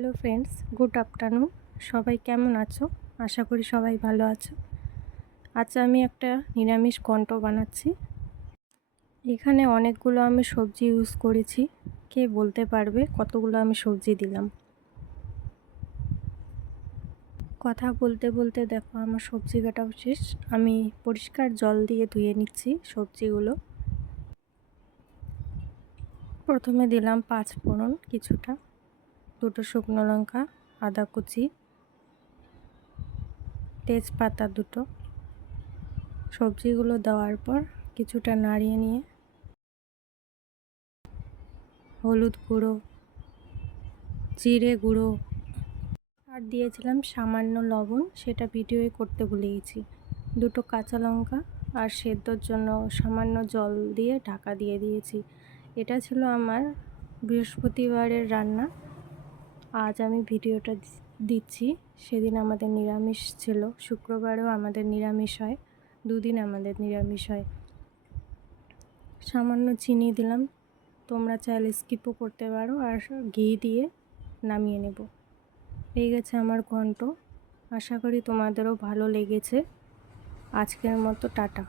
Hello friends, good afternoon. সবাই কেমন আছো? আশা করি সবাই ভালো আছো। আজ আমি একটা নিরামিষ ঘন্ট বানাচ্ছি। এখানে অনেকগুলো আমি সবজি ইউজ করেছি। কে বলতে পারবে কতগুলো আমি সবজি দিলাম? কথা বলতে বলতে দেখো আমার সবজি কাটাও শেষ। আমি পরিষ্কার জল দিয়ে ধুয়ে নিচ্ছি সবজিগুলো। প্রথমে দিলাম 5 ফোড়ন কিছুটা, 2টো শুকনো লঙ্কা, আদা কুচি, তেজপাতা 2টো। সবজিগুলো দেওয়ার পর কিছুটা নাড়িয়ে নিয়ে হলুদ গুঁড়ো, জিরে গুঁড়ো আর দিয়েছিলাম সামান্য লবণ, সেটা ভিডিওয়ে করতে ভুলে গেছি। 2টো কাঁচা লঙ্কা আর সেদ্ধর জন্য সামান্য জল দিয়ে ঢাকা দিয়ে দিয়েছি। এটা ছিল আমার বৃহস্পতিবারের রান্না। আজ আমি ভিডিওটা দিচ্ছি, সেদিন আমাদের নিরামিষ ছিল। শুক্রবারেও আমাদের নিরামিষ হয়, দুদিন আমাদের নিরামিষ হয়। সামান্য চিনি দিলাম, তোমরা চাইলে স্কিপও করতে পারো। আর ঘি দিয়ে নামিয়ে নেব। হয়ে গেছে আমার ঘন্ট। আশা করি তোমাদেরও ভালো লেগেছে। আজকের মতো টাটা।